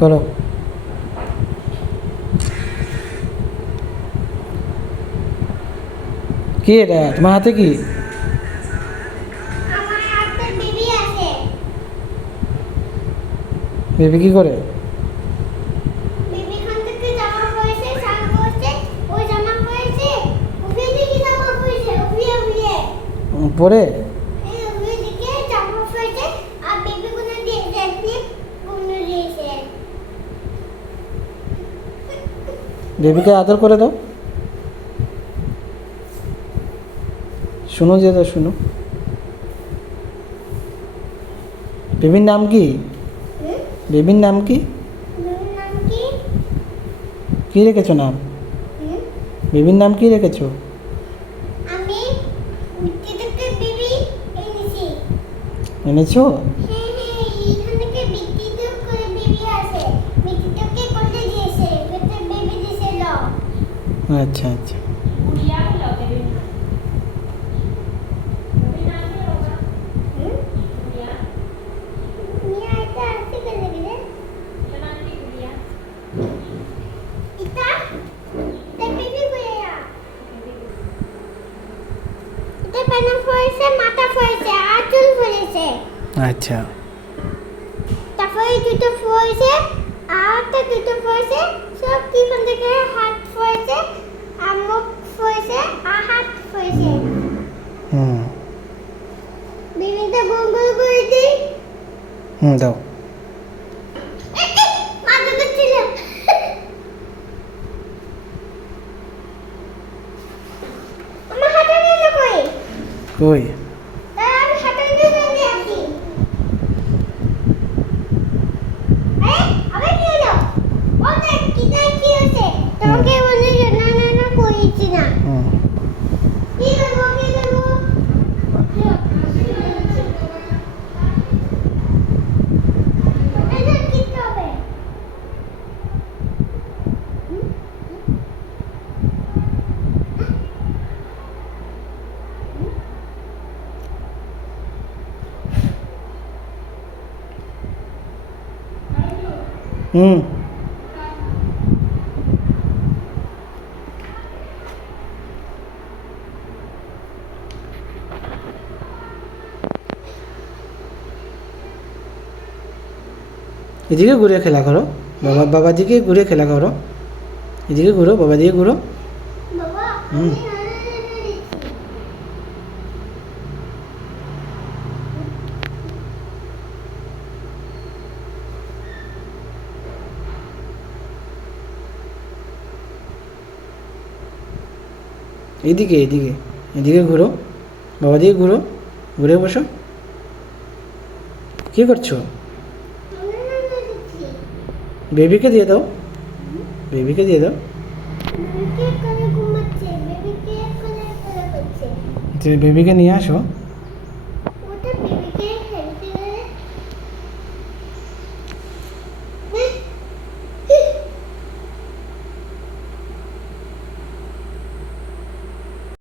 করো। কি এটা তোমার হাতে কি? আমার হাতে বেবি আছে। বেবি কি করে? বেবি খান থেকে জামা পরেছে, স্নান করছে, ওই জামা পরেছে, উঠিয়ে দিকে জামা পরেছে, উঠিয়ে পরে এই উঠিয়ে দিকে জামা পরেছে, আর বেবি কোনে দিয়ে দেখনি কোনে দিয়েছে। বেবিকে আদর করে দাও। শুনো যে দাও, শুনো। বেবির নাম কি? বেবির নাম কি? বেবির নাম কি? কি রেখেছো নাম? হুম? বেবির নাম কি রেখেছো? আমি উঠে থেকে বেবি এনেছি। এনেছো? হ্যাঁ হ্যাঁ, এখান থেকে বিটিতে করে বেবি আছে। বিটিটাকে কোলে দিয়েছে, পেটে বেবি দিয়েছিল। আচ্ছা আচ্ছা। गुड़िया को लगे बिना बिना नहीं होगा হুম? गुड़िया মিয়া এটা আছে কেন রে? चला की गुड़िया এটা এটা বেবি কইয়া। এটা পানা ফয়েছে, মাথা ফয়েছে, আর চুল ফয়েছে। আচ্ছা। তারপরে দুটো ফয়েছে, আর একটা দুটো ফয়েছে, সব কি কোন থেকে হাত ফয়েছে, আর মুখ ফয়েছে, আর হাত ফয়েছে। হুম বেবিটা গোল করে দিই। দাও। মাথা করছিল। আমার হাতে নিল কই? কই? তাই আমি হাতে নিয়ে আসি। আবার নিয়ে এলো। ও দেখ কি হয়েছে? তোমাকে বলে না কইছি না। হুম কি করবো? এটা কি হবে? হুম এদিকে ঘুরে খেলা করো। বাবা দিকে ঘুরে খেলা করো। এদিকে ঘুরো, বাবা দিকে ঘুরো। বাবা, হুম। আমি দিচ্ছি। এদিকে এদিকে এদিকে ঘুরো, বাবা দিকে ঘুরো, ঘুরে বসো। কি করছো? আমি দিচ্ছি। বেবিকে দিয়ে দাও, বেবিকে দিয়ে দাও। বেবিকে করে ঘুমাচ্ছে, বেবিকে করে করছে। যে বেবিকে নিয়ে আসো।